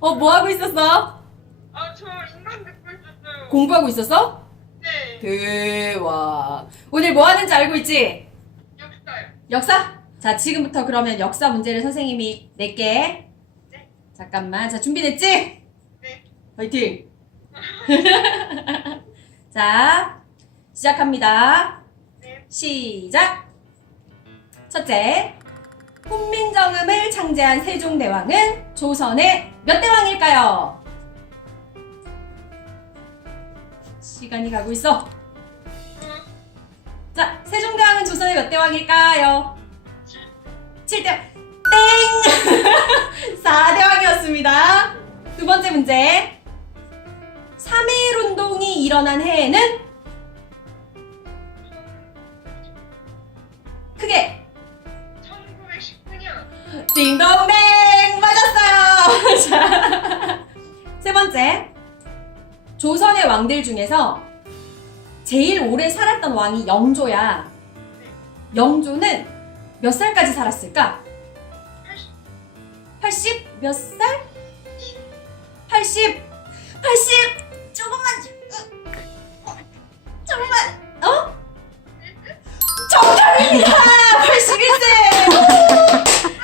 어, 뭐 하고 있었어? 아, 저 인간 듣고 있었어요. 공부하고 있었어? 네. 대와. 오늘 뭐 하는지 알고 있지? 역사요. 역사? 자, 지금부터 그러면 역사 문제를 선생님이 낼게. 네. 잠깐만. 자, 준비됐지? 네. 화이팅! 자, 시작합니다. 네. 시작! 첫째, 훈민정음을 창제한 세종대왕은 조선의 몇 대왕일까요? 시간이 가고 있어. 자, 세종대왕은 조선의 몇 대왕일까요? 7대 땡! 4대왕이었습니다. 두 번째 문제. 3.1 운동이 일어난 해에는 크게 1919년. 딩동댕 맞았어요. 자, 세 번째. 조선의 왕들 중에서 제일 오래 살았던 왕이 영조야. 영조는 몇 살까지 살았을까? 80 몇 살? 80 80 조금만 조금만 어? 정답입니다. 81세.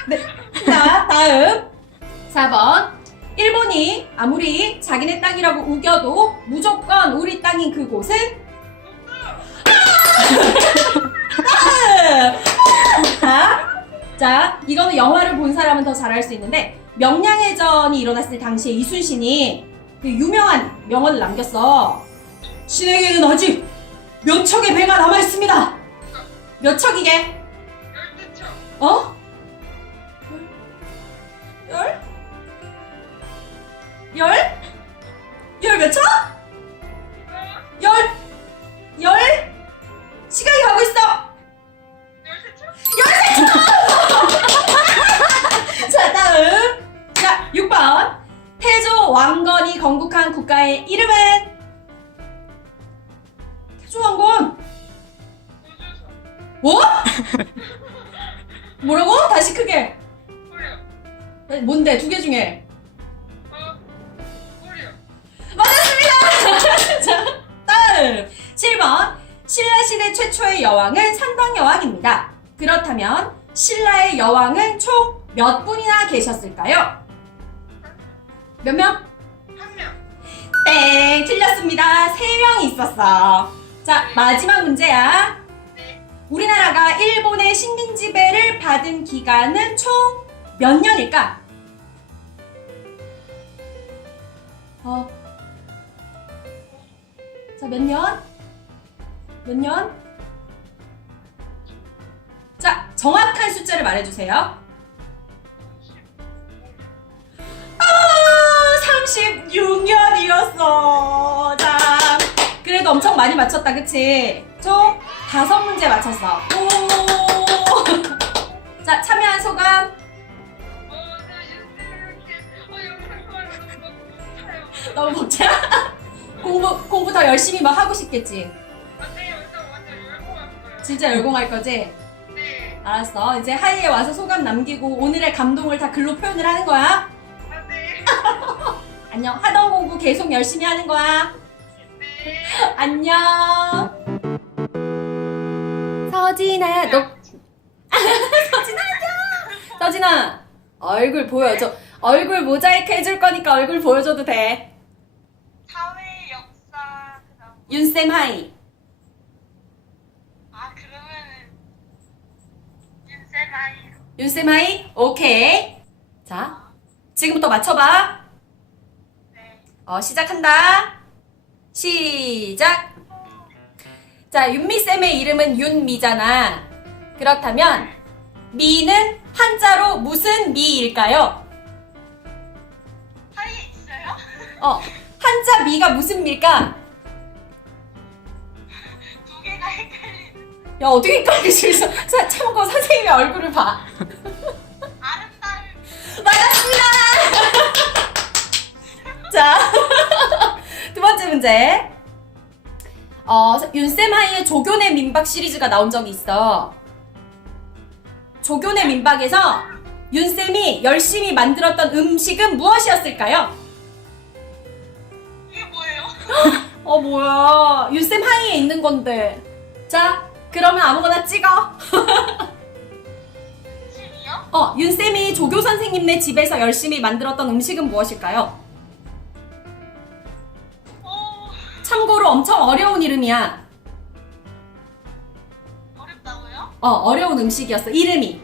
네. 자, 다음 4번. 일본이 아무리 자기네 땅이라고 우겨도 무조건 우리 땅인 그곳은 자, 자, 이거는 영화를 본 사람은 더잘알수 있는데 명량해전이 일어났을 당시에 이순신이 그 유명한 명언을 남겼어. 신에게는 아직 몇 척의 배가 남아 있습니다. 몇 척이게? 12척. 어? 열? 열? 열몇 척? 어? 열? 열? 시간이 가고 있어. 13척? 자, 다음. 자, 6번. 태조 왕건이 건국한 국가의 이름은? 태조 왕건. 뭐? 뭐라고? 다시 크게. 뭔데? 두 개 중에. 어? 고려. 맞았습니다! 자, 다음. 7번. 신라시대 최초의 여왕은 산방여왕입니다. 그렇다면 신라의 여왕은 총 몇 분이나 계셨을까요? 몇 명? 한 명. 땡! 틀렸습니다. 세 명이 있었어. 자, 마지막 문제야. 네. 우리나라가 일본의 식민 지배를 받은 기간은 총 몇 년일까? 어. 자, 몇 년? 몇 년? 자, 정확한 숫자를 말해주세요. 아, 36년이었어. 자, 그래도 엄청 많이 맞췄다, 그치? 총 다섯 문제 맞췄어. 오! 자, 참여한 소감? 너무 벅차? 공부, 공부 더 열심히 막 하고 싶겠지? 완전. 진짜 열공할 거지? 네. 알았어. 이제 하이에 와서 소감 남기고 오늘의 감동을 다 글로 표현을 하는 거야. 아, 네. 안녕. 하던 공부 계속 열심히 하는 거야. 네. 안녕. 서진아, 너 서진아 안녕. 서진아, 얼굴 보여줘. 얼굴 모자이크 해줄 거니까 얼굴 보여줘도 돼. 윤쌤 하이. 아, 그러면은. 윤세나이. 윤쌤 하이. 오케이. 자, 지금부터 맞춰봐. 네. 어, 시작한다. 시작. 자, 윤미쌤의 이름은 윤미잖아. 그렇다면, 미는 한자로 무슨 미일까요? 사이에 있어요? 어, 한자 미가 무슨 미일까? 야, 어떻게 헷갈리지? 자, 참고 선생님의 얼굴을 봐. 아름다운. 맞았습니다! 자, 두 번째 문제. 어, 윤쌤하이의 조교의 민박 시리즈가 나온 적이 있어. 조교의 민박에서 윤쌤이 열심히 만들었던 음식은 무엇이었을까요? 이게 뭐예요? 어, 뭐야. 윤쌤 하이에 있는 건데. 자, 그러면 아무거나 찍어. 음식이요? 어, 윤쌤이 조교 선생님네 집에서 열심히 만들었던 음식은 무엇일까요? 어, 참고로 엄청 어려운 이름이야. 어렵다고요? 어, 어려운 음식이었어. 이름이.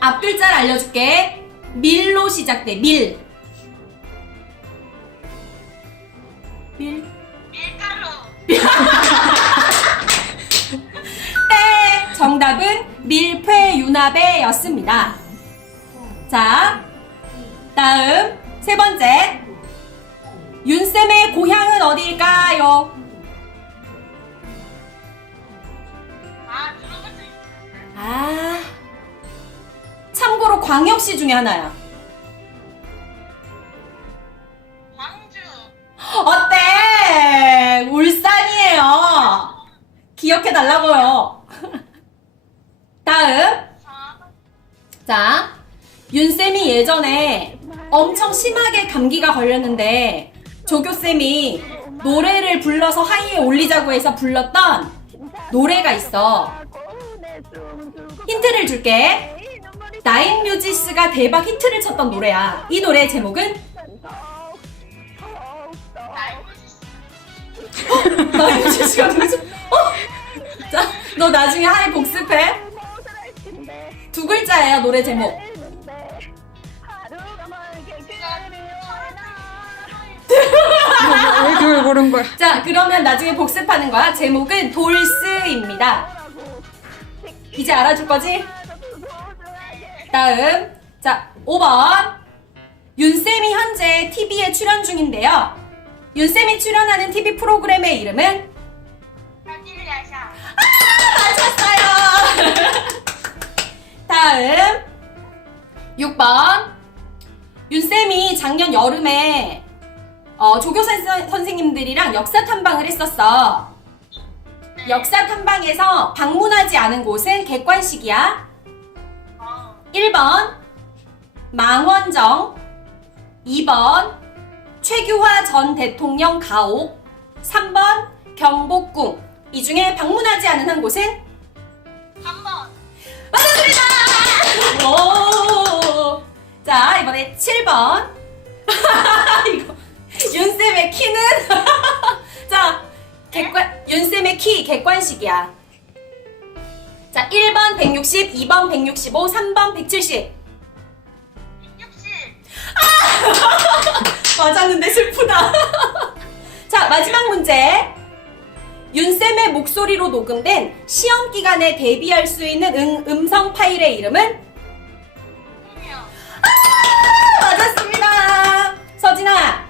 앞 글자를 알려줄게. 밀로 시작돼. 밀. 밀. 정답은 밀폐유나베였습니다. 자, 다음 세 번째. 윤쌤의 고향은 어디일까요? 아. 아, 참고로 광역시 중에 하나야. 광주. 어때? 울산이에요. 기억해달라고요. 다음. 자, 자, 윤쌤이 예전에 엄청 심하게 감기가 걸렸는데, 조교쌤이 노래를 불러서 하이에 올리자고 해서 불렀던 노래가 있어. 힌트를 줄게. 나인 뮤지스가 대박 히트를 쳤던 노래야. 이 노래의 제목은? 날고지. 나인 뮤지스가 누구지? 어? 자, 너 나중에 하이 복습해. 두 글자예요, 노래 제목. 왜 그걸 고른 거야? 자, 그러면 나중에 복습하는 거야. 제목은 돌스입니다. 이제 알아줄 거지? 다음. 자, 5번. 윤쌤이 현재 TV에 출연 중인데요. 윤쌤이 출연하는 TV 프로그램의 이름은? 나디리아샤. 맞췄어요! 다음. 6번. 윤쌤이 작년 여름에 어, 조교사 선- 선생님들이랑 역사 탐방을 했었어. 역사 탐방에서 방문하지 않은 곳은 객관식이야. 어, 1번 망원정 2번 최규화 전 대통령 가옥 3번 경복궁 이 중에 방문하지 않은 한 곳은 한 번. 맞았습니다! 오! 자 이번에 7번 이거 윤쌤의 키는 자 객관 윤쌤의 키 객관식이야 자 1번 160 2번 165 3번 170 160. 맞았는데 슬프다. 자, 마지막 문제. 윤쌤의 목소리로 녹음된 시험 기간에 데뷔할 수 있는 음, 음성 파일의 이름은? 꿈이요. 맞았습니다. 서진아,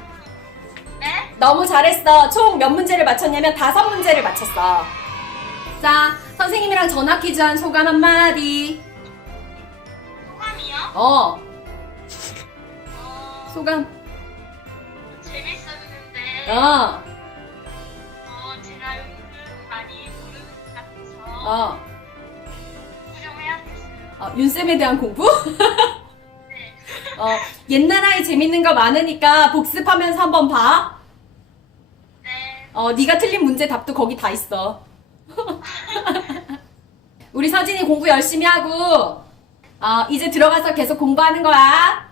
네? 너무 잘했어. 총 몇 문제를 맞췄냐면 다섯 문제를 맞췄어. 자, 선생님이랑 전화 퀴즈 한 소감 한마디. 소감이요? 어, 어, 소감. 재밌었는데. 어, 어, 어. 어, 윤쌤에 대한 공부? 네. 어, 옛날 아이 재밌는 거 많으니까 복습하면서 한번 봐. 네. 어, 네가 틀린 문제 답도 거기 다 있어. 우리 서진이 공부 열심히 하고, 어, 이제 들어가서 계속 공부하는 거야.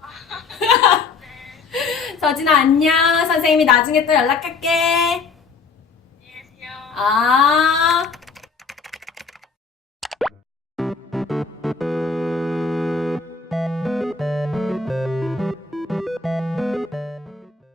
서진아, 안녕. 선생님이 나중에 또 연락할게. 아.